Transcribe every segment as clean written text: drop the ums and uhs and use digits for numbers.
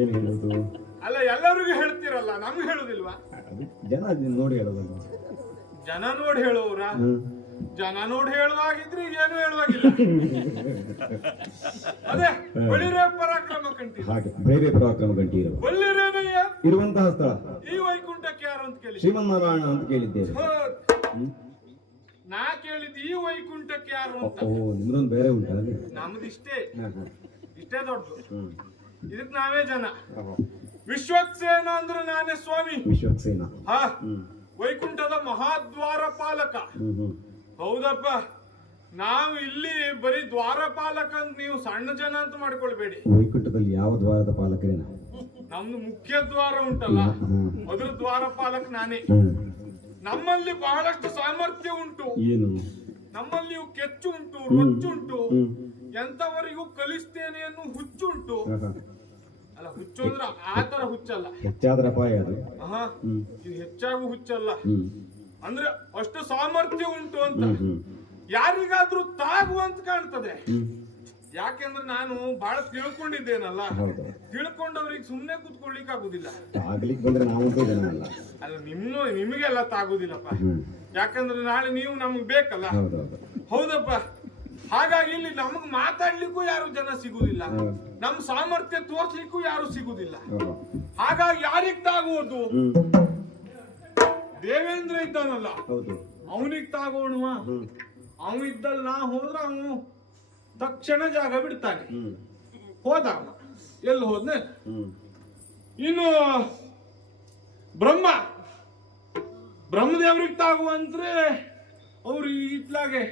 ಏನ್ ಹೇಳುದು? ಅಲ್ಲ, ಎಲ್ಲರಿಗೂ ಹೇಳ್ತಿರಲ್ಲ, ನಮ್ಗೆ ಹೇಳುದಿಲ್ವಾ? ಜನ ನೋಡಿ ಹೇಳೋದಲ್ಲ. ಜನ ನೋಡಿ ಹೇಳುವವ್ರ? ಜನ ನೋಡಿ ಹೇಳುವಾಗಿದ್ರೆ ಏನು ಹೇಳುವಾಗಿಲ್ಲ. ಅದೇ ಬಳಿರೇ ಪರಾಕ್ರಮ ಕಂಠಿ. ಹಾಗೆ ಬೇರೆ ಪರಾಕ್ರಮ ಕಂಠಿ ಬಲ್ಲಿರೇನಯ್ಯ ಇರುವಂತಹ ಸ್ಥಳ. ಈ ವೈಕುಂಠಕ್ಕೆ ಯಾರು ಅಂತ ಕೇಳಿ ಶ್ರೀಮನ್ನಾರಾಯಣ ಅಂತ ಕೇಳಿದ್ದೇವೆ. ನಾ ಕೇಳಿದ್ ಈ ವೈಕುಂಠಕ್ಕೆ ಯಾರು ಅಂತ. ಓ, ನಿಮ್ದೊಂದು ಬೇರೆ ಉಂಟಾ? ನಮ್ದು ಇಷ್ಟೇ ದೊಡ್ಡದು. ಇದಕ್ ನಾವೇ ಜನ. ವಿಶ್ವಕ್ಸೇನ ಅಂದ್ರೆ ನಾನೇ ಸ್ವಾಮಿ. ವಿಶ್ವಕ್ಸೇನ. ಹಾ, ವೈಕುಂಠದ ಮಹಾದ್ವಾರಪಾಲಕ. ಹೌದಪ್ಪ, ನಾವು ಇಲ್ಲಿ ಬರೀ ದ್ವಾರಪಾಲಕ ಅಂತ ನೀವು ಸಣ್ಣ ಜನ ಅಂತ ಮಾಡ್ಕೊಳ್ಬೇಡಿ. ವೈಕುಂಠದಲ್ಲಿ ಯಾವ ದ್ವಾರದ ಪಾಲಕರೇನ? ನಮ್ದು ಮುಖ್ಯ ದ್ವಾರ ಉಂಟಲ್ಲ, ಅದ್ರ ದ್ವಾರಪಾಲಕ ನಾನೇ. ನಮ್ಮಲ್ಲಿ ಬಹಳಷ್ಟು ಸಾಮರ್ಥ್ಯ ಉಂಟು. ಏನು? ನಮ್ಮಲ್ಲಿ ಕೆಚ್ಚು ಉಂಟು, ರೊಚ್ಚುಂಟು, ಎಂತವರಿಗೂ ಕಲಿಸ್ತೇನೆ ಅನ್ನೋ ಹುಚ್ಚುಂಟು. ಅಲ್ಲ, ಹುಚ್ಚು ಅಂದ್ರೆ ಆತರ ಹುಚ್ಚಲ್ಲ, ಹೆಚ್ಚಾದ್ರ ಅಪಾಯ ಅದು. ಇದು ಹೆಚ್ಚಾಗೂ ಹುಚ್ಚಲ್ಲ, ಅಂದ್ರೆ ಅಷ್ಟು ಸಾಮರ್ಥ್ಯ ಉಂಟು ಅಂತ ಯಾರಿಗಾದ್ರೂ ತಾಗುವಂತ ಕಾಣ್ತದೆ. ಯಾಕೆಂದ್ರೆ ನಾನು ಬಹಳ ತಿಳ್ಕೊಂಡಿದ್ದೇನಲ್ಲ, ತಿಳ್ಕೊಂಡವ್ರಿಗೆ ಸುಮ್ನೆ ಕೂತ್ಕೊಳ್ಳಿಕ್ ಆಗುದಿಲ್ಲ. ಅಲ್ಲ, ನಿಮಗೆಲ್ಲ ತಾಗುದಿಲ್ಲಪ್ಪ, ಯಾಕಂದ್ರೆ ನಾಳೆ ನೀವು ನಮಗ್ ಬೇಕಲ್ಲ. ಹೌದಪ್ಪ, ಹಾಗಾಗಿ ಇಲ್ಲಿ ನಮಗ್ ಮಾತಾಡ್ಲಿಕ್ಕೂ ಯಾರು ಜನ ಸಿಗುದಿಲ್ಲ, ನಮ್ ಸಾಮರ್ಥ್ಯ ತೋರ್ಸ್ಲಿಕ್ಕೂ ಯಾರು ಸಿಗುದಿಲ್ಲ. ಹಾಗಾಗಿ ಯಾರಿಗ್ ತಾಗುವುದು? ದೇವೇಂದ್ರ ಇದ್ದಾನಲ್ಲ, ಅವನಿಗೆ ತಾಗೋಣವಾ? ಅವನು ಇದ್ದಲ್ಲಿ ನಾ ಹೋದ್ರ ಅವನು ತಕ್ಷಣ ಜಾಗ ಬಿಡ್ತಾನೆ. ಹೋದ ಎಲ್ಲಿ ಹೋದ್ನೆ? ಇನ್ನು ಬ್ರಹ್ಮದೇವ್ರಿಗೆ ತಾಗುವಂದ್ರೆ ಅವ್ರು ಇತ್ಲಾಗೆ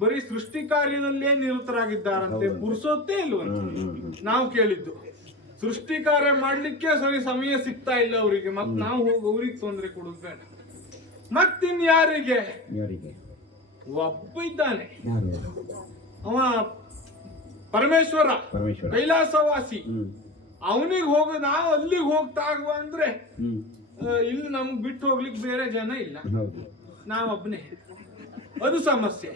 ಬರೀ ಸೃಷ್ಟಿ ಕಾರ್ಯದಲ್ಲೇ ನಿರತರಾಗಿದ್ದಾರಂತೆ, ಪುರ್ಸೊತ್ತೇ ಇಲ್ವಂತೆ. ನಾವು ಕೇಳಿದ್ದು ಸೃಷ್ಟಿ ಕಾರ್ಯ ಮಾಡ್ಲಿಕ್ಕೆ ಸರಿ ಸಮಯ ಸಿಗ್ತಾ ಇಲ್ಲ ಅವರಿಗೆ. ಮತ್ ನಾವು ಹೋಗಿ ಅವ್ರಿಗೆ ತೊಂದರೆ ಕೊಡುದು ಬೇಡ. ಮತ್ತಿನ್ ಯಾರಿಗೆ? ಒಬ್ಬ ಇದ್ದಾನೆ, ಅವ ಪರಮೇಶ್ವರ, ಕೈಲಾಸವಾಸಿ. ಅವನಿಗೆ ನಾವು ಅಲ್ಲಿಗೆ ಹೋಗ್ತಾಗುವ ಅಂದ್ರೆ ಇಲ್ಲಿ ನಮ್ಗ್ ಬಿಟ್ಟು ಹೋಗ್ಲಿಕ್ಕೆ ಬೇರೆ ಜನ ಇಲ್ಲ, ನಾವೊಬ್ಬನೇ. ಅದು ಸಮಸ್ಯೆ.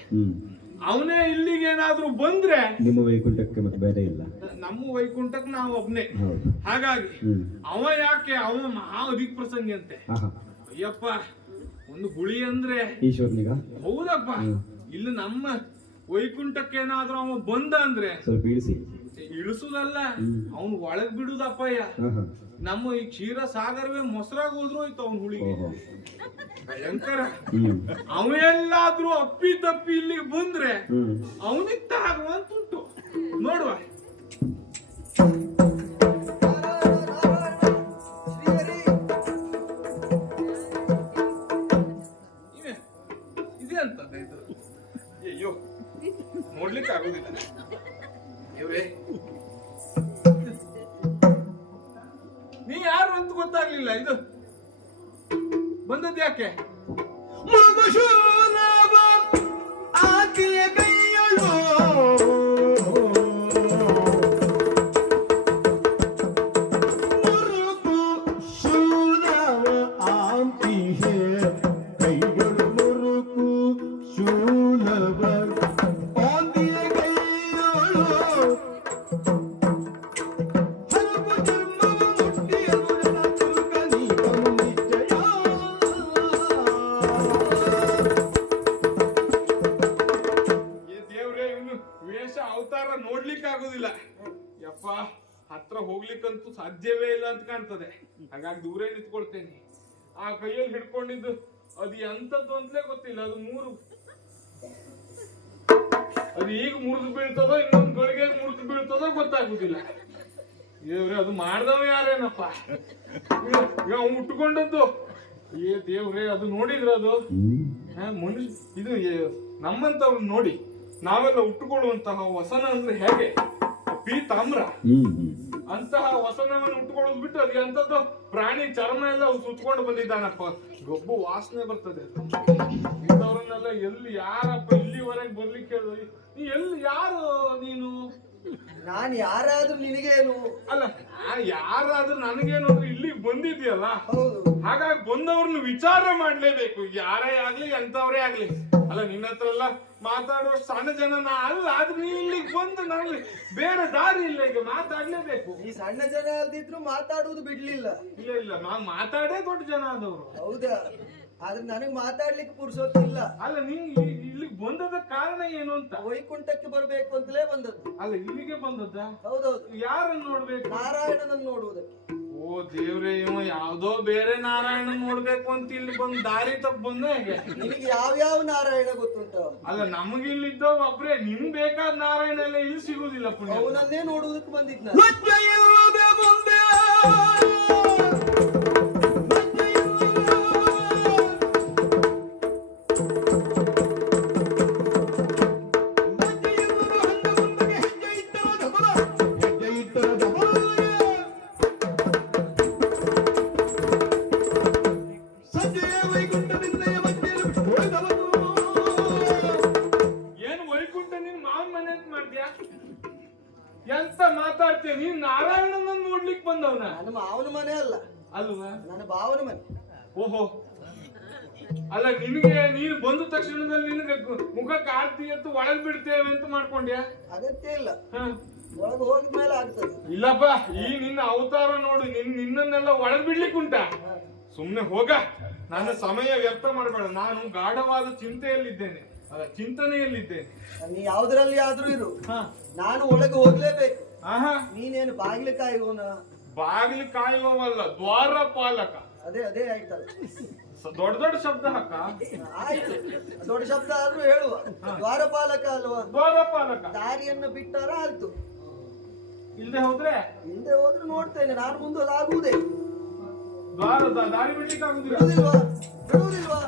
ಅವನೇ ಇಲ್ಲಿಗೆ ಏನಾದ್ರೂ ಬಂದ್ರೆ ನಿಮ್ಮ ವೈಕುಂಠಕ್ಕೆ ಮತ್ತೆ ಬೇರೆ ಇಲ್ಲ, ನಮ್ಮ ವೈಕುಂಠಕ್ಕೆ ನಾವು ಒಬ್ನೇ. ಹಾಗಾಗಿ ಅವ ಯಾಕೆ, ಅವ ಮಹಾ ಅಧಿಕ ಪ್ರಸಂಗಿ ಅಂತೆ. ಅಯ್ಯಪ್ಪ, ಒಂದು ಗುಳಿ ಅಂದ್ರೆ ಈಶ್ವರನಿಗ. ಹೌದಪ್ಪ, ಇಲ್ಲಿ ನಮ್ಮ ವೈಕುಂಠಕ್ಕೆ ಏನಾದ್ರೂ ಅವ ಬಂದ ಅಂದ್ರೆ ಸ್ವಲ್ಪ ಇಳಿಸುದಲ್ಲ, ಅವನ್ ಒಳಗ್ ಬಿಡುದಪ್ಪಯ್ಯ. ನಮ್ಮ ಈ ಕ್ಷೀರ ಸಾಗರವೇ ಮೊಸರಾಗ ಹೋದ್ರು ಹೋಯ್ತು ಅವನ್ ಹುಳಿಗೆ. ಭಯಂಕರ. ಅವೆಲ್ಲಾದ್ರೂ ಅಪ್ಪಿ ತಪ್ಪಿ ಇಲ್ಲಿಗೆ ಬಂದ್ರೆ ಅವನಿಗೆ ತಾಗುವಂತುಂಟು ನೋಡುವ. ಇದೆ ಅಂತದ ಇದು? ಅಯ್ಯೋ, ನೋಡ್ಲಿಕ್ಕೆ ಆಗುದಿಲ್ಲ ಇವ್ರೇ. ನೀ ಯಾರು ಅಂತ ಗೊತ್ತಾಗ್ಲಿಲ್ಲ. ಇದು ಬಂದದ್ದು ಯಾಕೆ? ಆಕೆಯ ಕೈಯಳು ಮುರುಕು ಶೂಲವ ಆಂತಿಹೆ, ಕೈಗಳು ಮುರುಕು ಶೂಲವ ಆಂತಿಯ ಕೈಯಳು. ನೋಡ್ಲಿಕ್ಕೆ ಆಗುದಿಲ್ಲ ಯಪ್ಪ, ಹತ್ರ ಹೋಗ್ಲಿಕ್ಕಂತೂ ಸಾಧ್ಯವೇ ಇಲ್ಲ ಅಂತ ಕಾಣ್ತದೆ. ಹಾಗಾಗಿ ದೂರೇ ನಿಂತ್ಕೊಳ್ತೇನೆ. ಆ ಕೈಯಲ್ಲಿ ಹಿಡ್ಕೊಂಡಿದ್ದು ಅದು ಎಂತದ್ದು ಅಂತಲೇ ಗೊತ್ತಿಲ್ಲ. ಅದು 3 ಅದು ಈಗ ಮುರಿದು ಬೀಳ್ತದೋ ಇನ್ನೊಂದು ಗಳಿಗೆ ಮುರಿದು ಬೀಳ್ತದೋ ಗೊತ್ತಾಗುದಿಲ್ಲ. ದೇವ್ರೆ ಅದು ಮಾಡ್ದವ ಯಾರೇನಪ್ಪ, ಈಗ ಅವ್ನು ಉಟ್ಕೊಂಡದ್ದು ದೇವ್ರೆ ಅದು ನೋಡಿದ್ರ ಅದು ಮನುಷ್ಯ ಇದು ನಮ್ಮಂತವ್ರು ನೋಡಿ ನಾವೆಲ್ಲ ಉಟ್ಟುಕೊಳ್ಳುವಂತಹ ವಸನ ಅಂದ್ರೆ ಹೇಗೆ ಪೀತಾಮ್ರ ಅಂತಹ ವಸನವನ್ನು ಉಟ್ಕೊಳ್ಳೋದು ಬಿಟ್ಟು ಅದಕ್ಕೆ ಅಂತದ್ದು ಪ್ರಾಣಿ ಚರ್ಮ ಎಲ್ಲ ಸುತ್ಕೊಂಡು ಬಂದಿದ್ದಾನಪ್ಪ. ಗೊಬ್ಬು ವಾಸನೆ ಬರ್ತದೆ. ಇಂಥವ್ರನ್ನೆಲ್ಲ ಎಲ್ಲಿ ಯಾರಪ್ಪ ಇಲ್ಲಿವರೆಗೆ ಬರ್ಲಿಕ್ಕೆ ನೀ ಎಲ್ಲಿ ಯಾರು ನೀನು? ನಾನು ಯಾರಾದ್ರೂ ನಿನಗೇನು? ಅಲ್ಲ ಯಾರಾದ್ರೂ ನನಗೇನು ಅಂದ್ರೆ ಇಲ್ಲಿಗೆ ಬಂದಿದ್ಯಲ್ಲ, ಹೌದು. ಹಾಗಾಗಿ ಬಂದವ್ರನ್ನ ವಿಚಾರ ಮಾಡ್ಲೇಬೇಕು, ಯಾರೇ ಆಗ್ಲಿ ಎಂತವ್ರೇ ಆಗ್ಲಿ. ಅಲ್ಲ ನಿನ್ನ ಹತ್ರ ಎಲ್ಲ ಮಾತಾಡುವ ಸಣ್ಣ ಜನ ನಾ ಅಲ್ಲ, ಆದ್ರೆ ನೀ ಇಲ್ಲಿಗೆ ಬಂದು ನಾನು ಬೇರೆ ದಾರಿ ಇಲ್ಲ, ಈಗ ಮಾತಾಡ್ಲೇಬೇಕು. ಈ ಸಣ್ಣ ಜನ ಅಲ್ದಿದ್ರು ಮಾತಾಡುವುದು ಬಿಡ್ಲಿಲ್ಲ. ಇಲ್ಲ ಇಲ್ಲ ನಾನ್ ಮಾತಾಡೇ ದೊಡ್ಡ ಜನ ಆದವ್ರು. ಹೌದಾ? ಆದ್ರೆ ನನಗ್ ಮಾತಾಡ್ಲಿಕ್ಕೆ ಪುರ್ಸೊತ್ತಿಲ್ಲ. ಅಲ್ಲ ನೀನ್ ಇಲ್ಲಿಗೆ ಬಂದದ ಕಾರಣ ಏನು ಅಂತ? ವೈಕುಂಠಕ್ಕೆ ಬರ್ಬೇಕು ಅಂತಲೇ ಬಂದದ್ದು. ಅಲ್ಲ ಇಲ್ಲಿಗೆ ಬಂದದ್ದ? ಹೌದೌದು. ಯಾರನ್ನ ನೋಡ್ಬೇಕು? ನಾರಾಯಣನನ್ನು ನೋಡುವುದಕ್ಕೆ. ಓ ದೇವ್ರೆ, ಇವ ಯಾವ್ದೋ ಬೇರೆ ನಾರಾಯಣ ನೋಡ್ಬೇಕು ಅಂತ ಇಲ್ಲಿ ಬಂದ್ ದಾರಿ ತಪ್ಪ ಬಂದ ಹೇಗೆ? ನಿನಗೆ ಯಾವ್ಯಾವ ನಾರಾಯಣ ಗೊತ್ತುಂಟ? ಅಲ್ಲ ನಮಗೆ ಇಲ್ಲಿದ್ದವ್ ಒಬ್ರೆ, ನಿಮ್ ಬೇಕಾದ ನಾರಾಯಣ ಎಲ್ಲ ಇಲ್ಲಿ ಸಿಗುದಿಲ್ಲ ಪುಣ್ಯ. ಅವನನ್ನೇ ನೋಡುವುದಕ್ಕೆ ಬಂದಿದ್ನ. ಲಜ್ಜೆ ಇಲ್ಲದೆ ಮುಂದೆ ಏನು ವೈಕುಂಠ ನಿನ್ ಮಾವನ್ ಮನೆ ಅಂತ ಮಾಡ್ತೀಯ? ಎಂತ ಮಾತಾಡ್ತೀಯ ನೀನ್? ನಾರಾಯಣನ ನೋಡ್ಲಿಕ್ ಬಂದವನ? ನನ್ನ ಮಾವನ ಮನೆ ಅಲ್ಲ, ಅಲ್ವಾ? ನನ್ನ ಭಾವನ ಮನೆ. ಓಹೋ, ಅಲ್ಲ ನಿನಗೆ ನೀನು ಬಂದ ತಕ್ಷಣದಲ್ಲಿ ನಿನಗೆ ಮುಖಕ್ಕೆ ಆರ್ತಿ ಎತ್ತು ಒಳಗ್ ಬಿಡ್ತೇವೆ ಅಂತ ಮಾಡ್ಕೊಂಡ್ಯಾ? ಅಗತ್ಯ ಇಲ್ಲ, ಹ ಒಳಗೆ ಹೋಗಿದ್ಮೇಲೆ ಆಗ್ತದೆ. ಇಲ್ಲಪ್ಪ, ಈ ನಿನ್ನ ಅವತಾರ ನೋಡು, ನಿನ್ನನ್ನೆಲ್ಲ ಒಳಗ್ ಬಿಡ್ಲಿಕ್ಕೆ ಉಂಟ? ಸುಮ್ನೆ ಹೋಗ, ನನ್ನ ಸಮಯ ವ್ಯರ್ಥ ಮಾಡಬೇಡ. ನಾನು ಗಾಢವಾದ ಚಿಂತೆಯಲ್ಲಿದ್ದೇನೆ, ಚಿಂತನೆಯಲ್ಲಿದ್ದೇನೆ. ನೀ ಯಾವ್ದ್ರಲ್ಲಿ ಆದ್ರೂ ಇರು, ಹ ನಾನು ಒಳಗೆ ಹೋಗ್ಲೇಬೇಕು. ಆಹಾ, ನೀನೇನು ಬಾಗಿಲು ಕಾಯುವನ? ಬಾಗಿಲು ಕಾಯುವವಲ್ಲ, ದ್ವಾರಪಾಲಕ. ಅದೇ ಅದೇ ಆಯ್ತಲ್ಲ. ದೊಡ್ಡ ದೊಡ್ಡ ಶಬ್ದ ಹಾಕ. ಆಯ್ತು, ದೊಡ್ಡ ಶಬ್ದ ಆದ್ರೂ ಹೇಳುವ. ದ್ವಾರಪಾಲಕ ಅಲ್ವಾ? ದ್ವಾರಪಾಲಕ. ದಾರಿಯನ್ನು ಬಿಟ್ಟಾರ ಆಯ್ತು, ಇಲ್ದೆ ಹೋದ್ರೆ ಹಿಂದೆ ಹೋದ್ರೆ ನೋಡ್ತೇನೆ. ನಾನು ಮುಂದೆ ಆಗುವುದೇ. ದಾರಿ ಬಿಡ್ಲಿಕ್ಕೆ ಆಗುದಿಲ್ಲ. ಬಿಡುವುದಿಲ್ವಾ? ಬಿಡುವುದಿಲ್ವಾ?